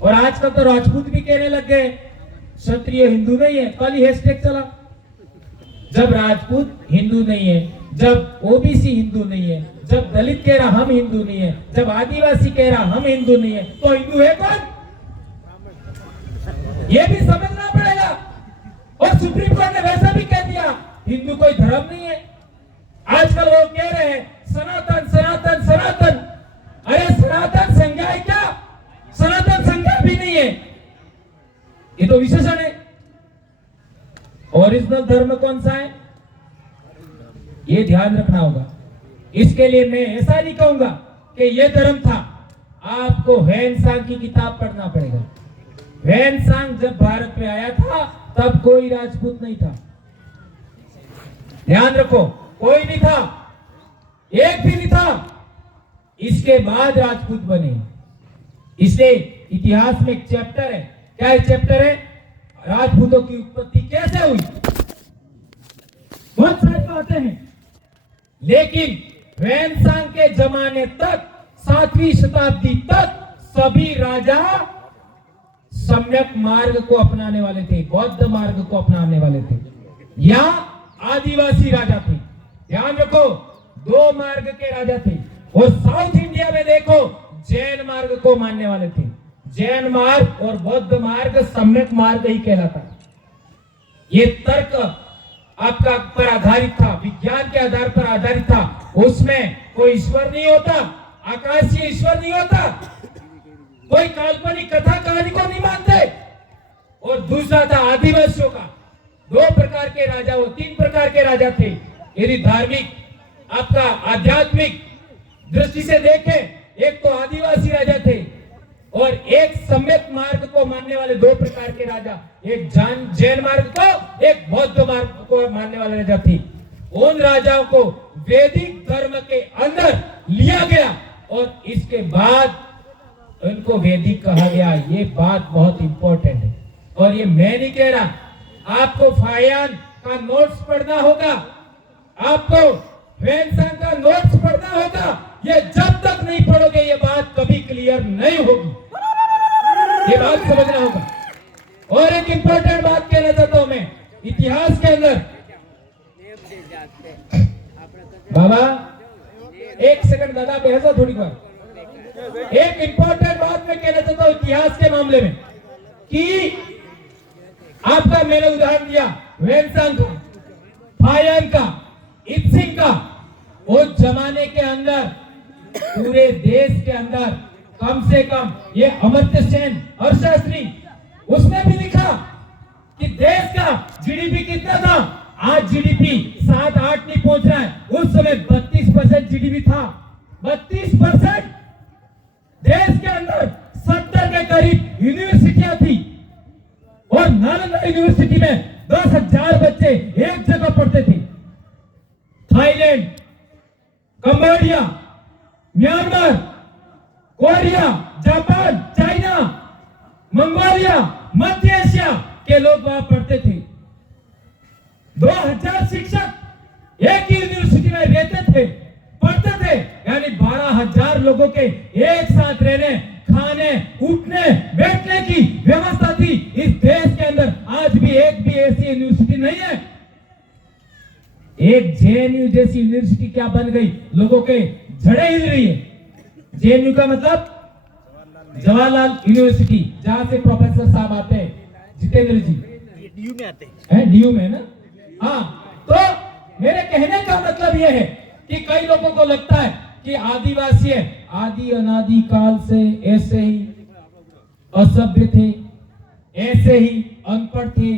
और आजकल तो राजपूत भी कहने लग गए क्षत्रिय हिंदू नहीं है। कल ही हैशटैग चला, जब राजपूत हिंदू नहीं है, जब ओबीसी हिंदू नहीं है, जब दलित कह रहा हम हिंदू नहीं है, जब आदिवासी कह रहा हम हिंदू नहीं है, तो हिंदू है कौन? यह भी समझना पड़ेगा। और सुप्रीम कोर्ट ने वैसा भी कह दिया हिंदू कोई धर्म नहीं है। आजकल वो कह रहे हैं सनातन सनातन सनातन। अरे सनातन संज्ञा है क्या? सनातन संज्ञा भी नहीं है, ये तो विशेषण है। ओरिजिनल धर्म कौन सा है ये ध्यान रखना होगा। इसके लिए मैं ऐसा नहीं कहूंगा कि ये धर्म था। आपको वैनसांग की किताब पढ़ना पड़ेगा। वैनसांग जब भारत में आया था तब कोई राजपूत नहीं था, ध्यान रखो, कोई नहीं था, एक भी नहीं था। इसके बाद राजपूत बने। इसलिए इतिहास में एक चैप्टर है, क्या है चैप्टर है? राजपूतों की उत्पत्ति कैसे हुई। बहुत सारी बातें हैं, लेकिन वैनसांग के जमाने तक, 7वीं शताब्दी तक सभी राजा सम्यक मार्ग को अपनाने वाले थे, बौद्ध मार्ग को अपनाने वाले थे, या आदिवासी राजा थे। ध्यान रखो, दो मार्ग के राजा थे। और साउथ इंडिया में देखो, जैन मार्ग को मानने वाले थे। जैन मार्ग और बौद्ध मार्ग सम्यक मार्ग ही कहलाता है। ये तर्क आपका पर आधारित था, विज्ञान के आधार पर आधारित था। उसमें कोई ईश्वर नहीं होता, आकाशीय ईश्वर नहीं होता, कोई काल्पनिक कथा कहानी को नहीं मानते। और दूसरा था आदिवासियों का, दो प्रकार के राजा, वो तीन प्रकार के राजा थे। यदि धार्मिक आपका आध्यात्मिक दृष्टि से देखें, एक तो आदिवासी राजा थे और एक सम्यक मार्ग को मानने वाले दो प्रकार के राजा, एक जैन मार्ग को, एक बौद्ध मार्ग को मानने वाले राजा थे। उन राजाओं को वैदिक धर्म के अंदर लिया गया और इसके बाद उनको वैदिक कहा गया। ये बात बहुत इंपॉर्टेंट है और ये मैं नहीं कह रहा, आपको फायान का नोट्स पढ़ना होगा, आपको ह्वेनसांग का नोट्स पढ़ना होगा। ये जब तक नहीं पढ़ोगे ये बात कभी क्लियर नहीं होगी, ये बात समझना होगा। और एक इंपॉर्टेंट बात कहना चाहता हूं मैं, इतिहास के अंदर, बाबा एक सेकंड दादा बेहसा थोड़ी बार, एक इंपॉर्टेंट बात मैं कहना चाहता हूं इतिहास के मामले में, कि आपका मैंने उदाहरण दिया ह्वेनसांग का, फायान का, इत्सिंग का। उस जमाने के अंदर पूरे देश के अंदर कम से कम, ये अमर्त्य सेन अर्थशास्त्री, उसने भी लिखा कि देश का जीडीपी कितना था। आज जीडीपी 7-8 नहीं पहुंच रहा है, उस समय 32% जीडीपी था। 32%। देश के अंदर 70 के करीब यूनिवर्सिटियां थी और नालंदा यूनिवर्सिटी में 10,000 बच्चे एक जगह पढ़ते थे। Thailand, Cambodia, Myanmar, Korea, Japan, China, Mongolia, मध्य एशिया के लोग वहां पढ़ते थे। 2000 शिक्षक एक ही यूनिवर्सिटी में रहते थे, पढ़ते थे, यानी 12,000 लोगों के एक साथ रहने, खाने, उठने, बैठने की व्यवस्था थी। इस देश के अंदर आज भी एक भी ऐसी यूनिवर्सिटी नहीं है। एक जेएनयू जैसी यूनिवर्सिटी क्या बन गई, लोगों के जड़ें हिल रही है। जेएनयू का मतलब जवाहरलाल यूनिवर्सिटी, जहां से प्रोफेसर साहब आते हैं, जितेंद्र जी डीयू में आते हैं, डीयू में ना। हाँ, तो मेरे कहने का मतलब यह है कि कई लोगों को लगता है कि आदिवासी है, आदि अनादि काल से ऐसे ही असभ्य थे, ऐसे ही अनपढ़ थे,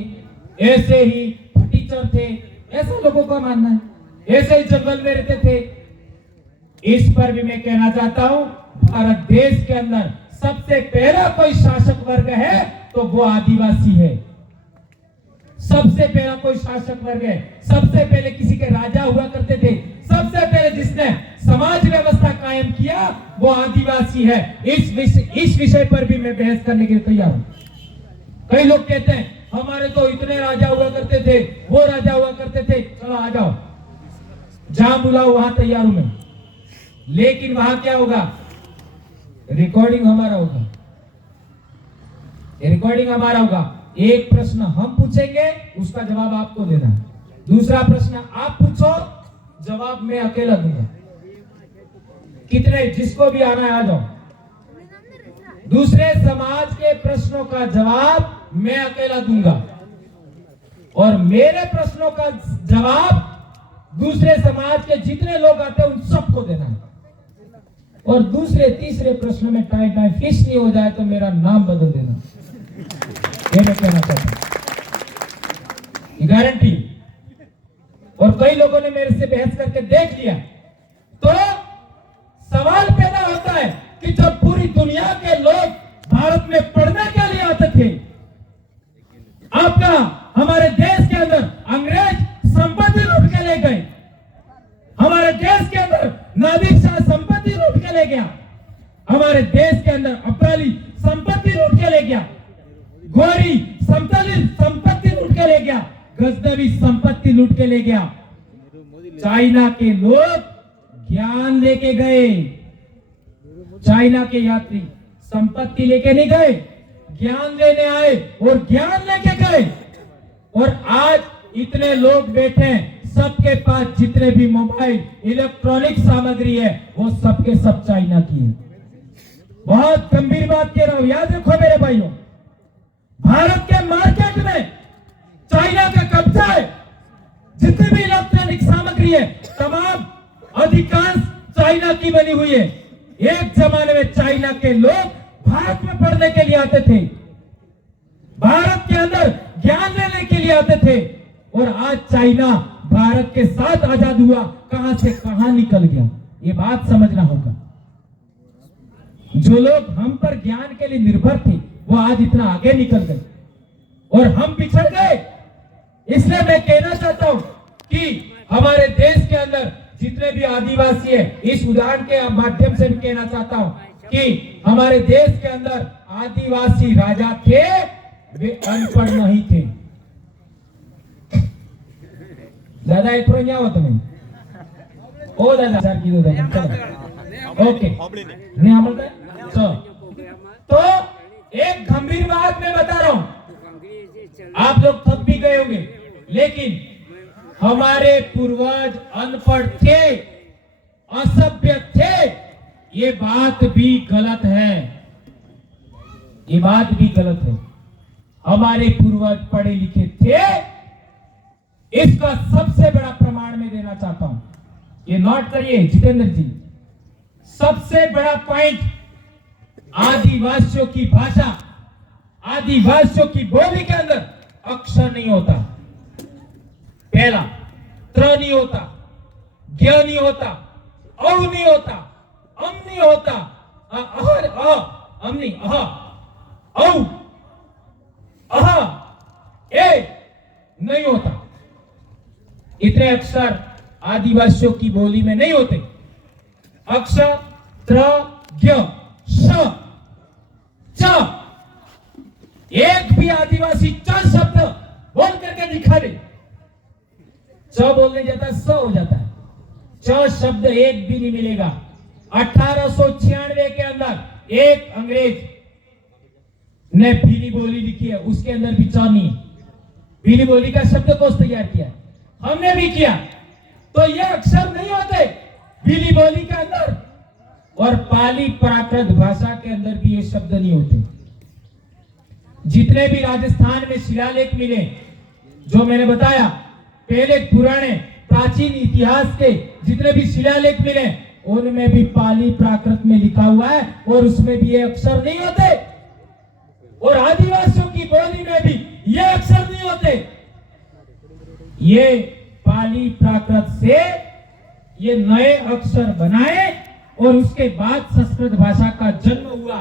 ऐसे ही टीचर थे, ऐसा लोगों का मानना है, ऐसे ही जंगल में रहते थे। इस पर भी मैं कहना चाहता हूं, भारत देश के अंदर सबसे पहला कोई शासक वर्ग है तो वो आदिवासी है। सबसे पहला कोई शासक वर्ग है, सबसे पहले किसी के राजा हुआ करते थे, सबसे पहले जिसने समाज व्यवस्था कायम किया वो आदिवासी है। इस विषय पर भी मैं बहस करने के लिए तैयार हूं। कई लोग कहते हैं हमारे तो इतने राजा हुआ करते थे, वो राजा हुआ करते थे, चलो आ जाओ, जहां बुलाओ वहां तैयार हूं मैं। लेकिन वहां क्या होगा, रिकॉर्डिंग हमारा होगा, रिकॉर्डिंग हमारा होगा। एक प्रश्न हम पूछेंगे, उसका जवाब आपको देना। दूसरा प्रश्न आप पूछो, जवाब मैं अकेला दूंगा। कितने, जिसको भी आना है आ जाओ। दूसरे समाज के प्रश्नों का जवाब मैं अकेला दूंगा और मेरे प्रश्नों का जवाब दूसरे समाज के जितने लोग आते हैं उन सबको देना है। और दूसरे तीसरे प्रश्न में टाई फिश नहीं हो जाए तो मेरा नाम बदल देना, ये मैं कहना चाहता हूं, गारंटी। और कई लोगों ने मेरे से बहस करके देख लिया। तो सवाल पैदा होता है कि जब पूरी दुनिया के लोग भारत में पढ़ने के लिए आते थे, आपका हमारे देश के अंदर अंग्रेज संपत्ति लूट के ले गए, हमारे देश के अंदर नादिर शाह संपत्ति लूट के ले गया, हमारे देश के अंदर अब्दाली संपत्ति लूट के ले गया, गोरी संपत्ति लूट के ले गया, गजनवी संपत्ति लूट के ले गया। चाइना के लोग ज्ञान लेके गए, चाइना के यात्री संपत्ति लेके नहीं गए, ज्ञान लेने आए और ज्ञान लेके गए। और आज इतने लोग बैठे हैं, सबके पास जितने भी मोबाइल इलेक्ट्रॉनिक सामग्री है वो सबके सब चाइना की है। बहुत गंभीर बात कह रहा हूं, याद रखो मेरे भाइयों, भारत के मार्केट में चाइना का कब्जा है। जितनी भी इलेक्ट्रॉनिक सामग्री है तमाम अधिकांश चाइना की बनी हुई है। एक जमाने में चाइना के लोग भारत में पढ़ने के लिए आते थे, भारत के अंदर ज्ञान लेने के लिए आते थे, और आज चाइना भारत के साथ आजाद हुआ, कहां से कहां निकल गया। ये बात समझना होगा। जो लोग हम पर ज्ञान के लिए निर्भर थे वो आज इतना आगे निकल गए और हम पिछड़ गए। इसलिए मैं कहना चाहता हूं कि हमारे देश के अंदर जितने भी आदिवासी है, इस उदाहरण के माध्यम से भी कहना चाहता हूं कि हमारे देश के अंदर आदिवासी राजा थे, वे अनपढ़ नहीं थे। दादा एक क्या हुआ तुम्हें? ओ दादा सर की दो ओके नहीं अमल तो एक गंभीर बात मैं बता रहा हूं, आप लोग थक भी गए होंगे, लेकिन हमारे पूर्वज अनपढ़ थे, असभ्य थे, ये बात भी गलत है। ये बात भी गलत है। हमारे पूर्वज पढ़े लिखे थे, इसका सबसे बड़ा प्रमाण मैं देना चाहता हूं। ये नोट करिए जितेंद्र जी, सबसे बड़ा पॉइंट, आदिवासियों की भाषा, आदिवासियों की बोली के अंदर अक्षर नहीं होता। पहला त्र नहीं होता, ज्ञ नहीं होता, औ नहीं होता, अम नहीं होता, अम नहीं, औ ए नहीं होता। इतने अक्षर आदिवासियों की बोली में नहीं होते। अक्षर त्र ज्ञ श च, एक भी आदिवासी च शब्द बोल करके दिखा दे, च बोलने जाता है स हो जाता है। च शब्द एक भी नहीं मिलेगा। 1896 के अंदर एक अंग्रेज ने भीली बोली लिखी है, उसके अंदर भी च नहीं है। भीली बोली का शब्दकोश तैयार किया है, हमने भी किया। तो ये अक्षर नहीं होते भीली बोली के अंदर, और पाली प्राकृत भाषा के अंदर भी ये शब्द नहीं होते। जितने भी राजस्थान में शिलालेख मिले, जो मैंने बताया, पहले पुराने प्राचीन इतिहास के जितने भी शिलालेख मिले, उनमें भी पाली प्राकृत में लिखा हुआ है और उसमें भी ये अक्षर नहीं होते। और आदिवासियों की बोली में भी ये अक्षर नहीं होते। ये पाली प्राकृत से ये नए अक्षर बनाए और उसके बाद संस्कृत भाषा का जन्म हुआ।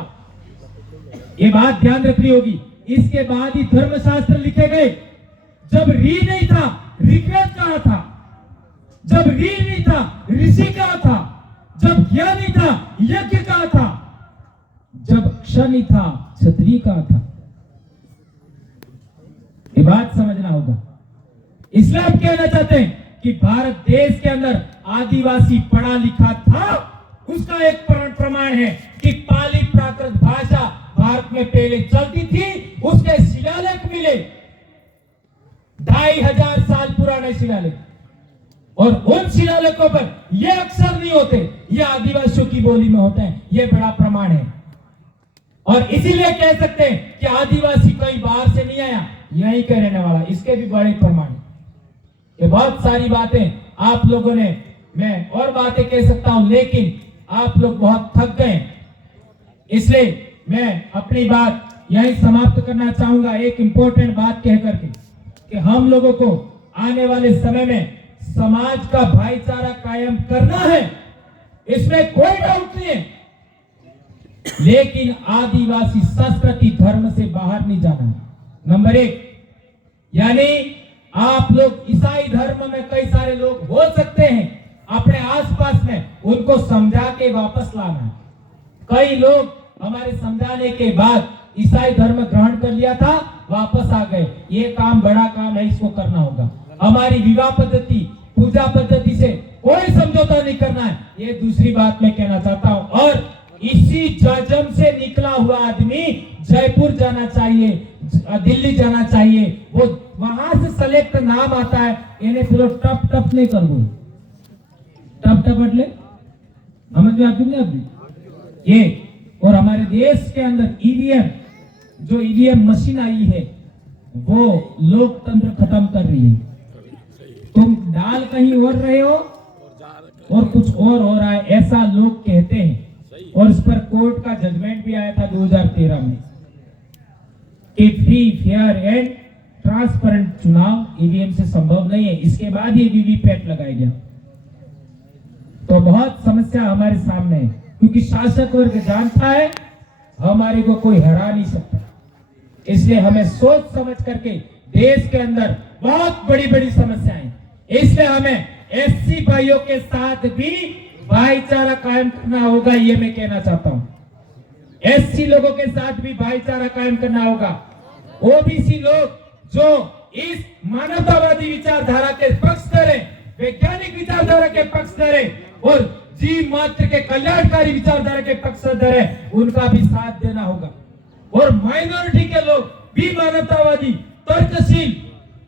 ये बात ध्यान रखनी होगी। इसके बाद ही धर्मशास्त्र लिखे गए। जब री नहीं था, ऋग्वेद कहा था। जब री नहीं था, ऋषि कहा था। जब ज्ञ नहीं था, यज्ञ कहा था। जब क्ष नहीं था, क्षत्रिय कहा था। ये बात समझना होगा। इसलिए आप कहना चाहते हैं कि भारत देश के अंदर आदिवासी पढ़ा लिखा था, उसका एक प्रमाण है कि पाली प्राकृत भाषा भारत में पहले चलती थी। उसके शिलालेख मिले, 2500 साल पुराने शिलालेख, और उन शिलालेखों पर ये अक्षर नहीं होते, ये आदिवासियों की बोली में होते हैं। ये बड़ा प्रमाण है। और इसीलिए कह सकते हैं कि आदिवासी कोई बाहर से नहीं आया, यहीं का रहने वाला। इसके भी बड़े प्रमाण है। ये बहुत सारी बातें आप लोगों ने, मैं और बातें कह सकता हूं, लेकिन आप लोग बहुत थक गए, इसलिए मैं अपनी बात यहीं समाप्त करना चाहूंगा एक इंपॉर्टेंट बात कह करके कि हम लोगों को आने वाले समय में समाज का भाईचारा कायम करना है, इसमें कोई डाउट नहीं है। लेकिन आदिवासी संस्कृति धर्म से बाहर नहीं जाना है, नंबर 1। यानी आप लोग ईसाई धर्म में कई सारे लोग हो सकते हैं, अपने आसपास में उनको समझा के वापस लाना है। कई लोग हमारे समझाने के बाद ईसाई धर्म ग्रहण कर लिया था, वापस आ गए। ये काम बड़ा काम है, इसको करना होगा। हमारी विवाह पद्धति, पूजा पद्धति से कोई समझौता नहीं करना है, ये दूसरी बात मैं कहना चाहता हूं। और इसी जजम से निकला हुआ आदमी जयपुर जाना चाहिए, दिल्ली जाना चाहिए, वो वहां से सेलेक्ट नाम आता है। इन्हें पूरा टप टप नहीं कर बोल, टप टप अटले समझ में आती नहीं आपकी ये। और हमारे देश के अंदर ईवीएम, जो ईवीएम मशीन आई है, वो लोकतंत्र खत्म कर रही है। तुम डाल कहीं और रहे हो और कुछ और हो रहा है, ऐसा लोग कहते हैं। और इस पर कोर्ट का जजमेंट भी आया था 2013 में कि फ्री, फेयर एंड ट्रांसपेरेंट चुनाव ईवीएम से संभव नहीं है। इसके बाद ये वीवीपैट लगाया गया। तो बहुत समस्या हमारे सामने है, क्योंकि शासक वर्ग जानता है हमारे को कोई हरा नहीं सकता। इसलिए हमें सोच समझ करके देश के अंदर बहुत बड़ी बड़ी समस्याएं, इसलिए हमें एससी भाइयों के साथ भी भाईचारा कायम करना होगा। ये मैं कहना चाहता हूं, एससी लोगों के साथ भी भाईचारा कायम करना होगा। ओबीसी लोग जो इस मानवतावादी विचारधारा के पक्षधर हैं, वैज्ञानिक विचारधारा के पक्षधर हैं और जीव मात्र के कल्याणकारी विचारधारा के पक्षधर हैं, उनका भी साथ देना होगा। और माइनॉरिटी के लोग भी मानवतावादी, तर्कशील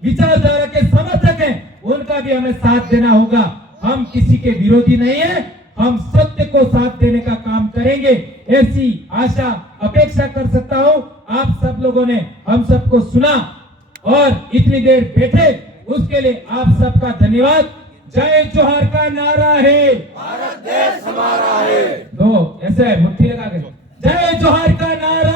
विचारधारा के समर्थक हैं, उनका भी हमें साथ देना होगा। हम किसी के विरोधी नहीं है, हम सत्य को साथ देने का काम करेंगे, ऐसी आशा अपेक्षा कर सकता हूं। आप सब लोगों ने हम सबको सुना और इतनी देर बैठे, उसके लिए आप सबका धन्यवाद। जय जोहार का नारा है, भारत देश हमारा है। दो ऐसे मुट्ठी लगा के जय जोहार का नारा